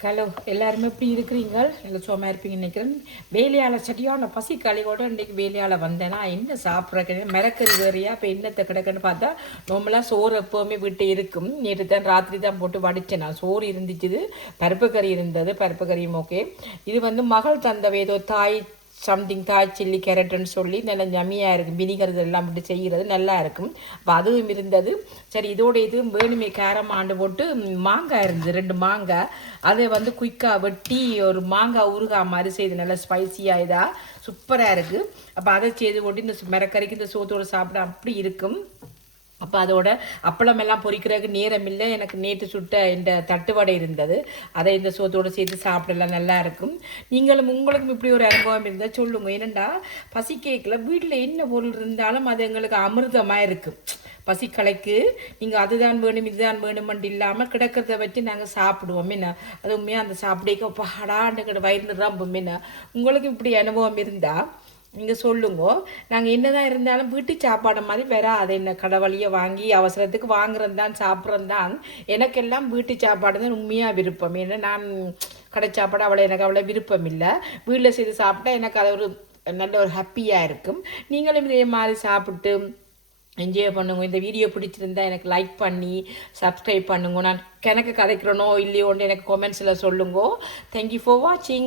Hello எல்லாருமே எப்படி இருக்கிறீங்க? நல்ல சும்மா இருப்பீங்கன்னு நினைக்கிறேன். வேலையால் சரியான பசி காலையோட இன்றைக்கி வேலையால் வந்தேன்னா என்ன சாப்பிட்றக்கு மிரக்கறி வேறையா இப்போ என்னத்தை கிடக்குன்னு பார்த்தா நார்மலாக சோறு எப்போவுமே வீட்டு இருக்கும். நேற்று தான் ராத்திரி தான் போட்டு வடித்தேன். நான் சோறு இருந்துச்சு, பருப்பு கறி இருந்தது, பருப்பு கறியும் ஓகே. இது வந்து மகள் தந்தவை ஏதோ தாய் சம்திங் தாய் சில்லி கேரட்டுன்னு சொல்லி நல்ல ஜம்மியாக இருக்கும். வினிகர் இதெல்லாம் விட்டு செய்கிறது நல்லா இருக்கும். அப்போ அதுவும் இருந்தது. சரி இதோட இதுவும் வேணுமே கேரம் ஆண்டு போட்டு மாங்காய் இருந்தது, 2 மாங்காய். அதை வந்து குயிக்காக வெட்டி ஒரு மாங்காய் ஊறுகாய் மாதிரி செய்து நல்லா ஸ்பைசியாக இதாக சூப்பராக இருக்குது. அப்போ அதை செய்து போட்டு இந்த மிரக்கறிக்கு இந்த சோத்தோடு சாப்பிட அப்படி இருக்கும். அப்போ அதோட அப்பளம் எல்லாம் பொரிக்கிறதுக்கு நேரம் இல்லை. எனக்கு நேற்று சுட்ட இந்த தட்டுவடை இருந்தது, அதை இந்த சோத்தோடு சேர்த்து சாப்பிடலாம் நல்லா இருக்கும். நீங்களும் உங்களுக்கும் இப்படி ஒரு அனுபவம் இருந்தால் சொல்லுங்க. ஏனெண்டா பசி கேட்கல வீட்டில் என்ன பொருள் இருந்தாலும் அது எங்களுக்கு அமிர்தமாக இருக்கும். பசிக்கலைக்கு நீங்கள் அதுதான் வேணும் இதுதான் வேணுமென்று இல்லாமல் கிடக்கிறத வச்சு நாங்கள் சாப்பிடுவோம். என்ன அது உண்மையாக அந்த சாப்பிடக்க படாண்டு வயிறு ரம்பும். என்ன உங்களுக்கு இப்படி அனுபவம் இருந்தால் நீங்கள் சொல்லுங்க. நாங்கள் என்னதான் இருந்தாலும் வீட்டு சாப்பாடு மாதிரி வேற அதை என்ன கடவுளியை வாங்கி அவசரத்துக்கு வாங்குறது தான் சாப்பிட்றது தான். எனக்கெல்லாம் வீட்டு சாப்பாடு தான் உண்மையாக விருப்பம். ஏன்னா நான் கடை சாப்பாடு எனக்கு அவ்வளோ விருப்பம் இல்லை. வீட்டில் செய்து சாப்பிட்டா எனக்கு அது ஒரு நல்ல ஒரு ஹாப்பியாக இருக்கும். நீங்களும் இதே மாதிரி சாப்பிட்டு என்ஜாய் பண்ணுங்க. இந்த வீடியோ பிடிச்சிருந்தா எனக்கு லைக் பண்ணி சப்ஸ்கிரைப் பண்ணுங்க. நான் கணக்கு கதைக்கிறனோ இல்லையோன்னு எனக்கு கமெண்ட்ஸில் சொல்லுங்க. தேங்க்யூ ஃபார் வாட்சிங்.